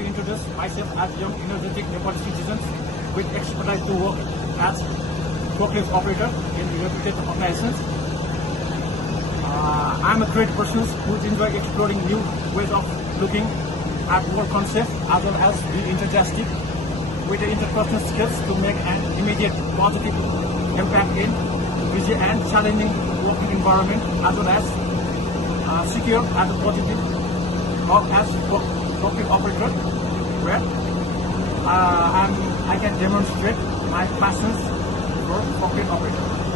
to introduce myself as young, energetic Nepali citizens with expertise to work as forklift operator in reputed organizations. I'm a great person who enjoys exploring new ways of looking at work concepts as well as be enthusiastic with the interpersonal skills to make an immediate positive impact in busy and challenging working environment, as well as secure as a positive or as forklift operator, where I can demonstrate my passions for forklift operator.